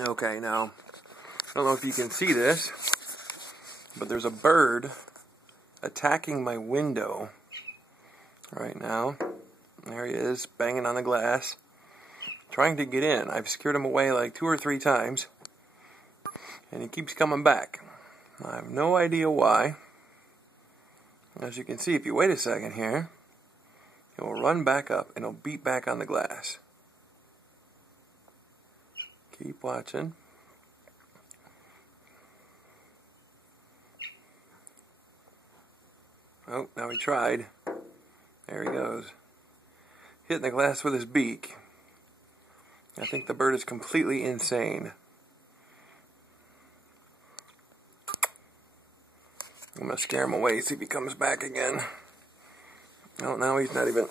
Okay, now, I don't know if you can see this, but there's a bird attacking my window right now. There he is, banging on the glass, trying to get in. I've scared him away like 2 or 3 times, and he keeps coming back. I have no idea why. As you can see, if you wait a second here, he'll run back up and he'll beat back on the glass. Keep watching. Oh, now he tried. There he goes. Hitting the glass with his beak. I think the bird is completely insane. I'm going to scare him away, see if he comes back again. Oh, now he's not even...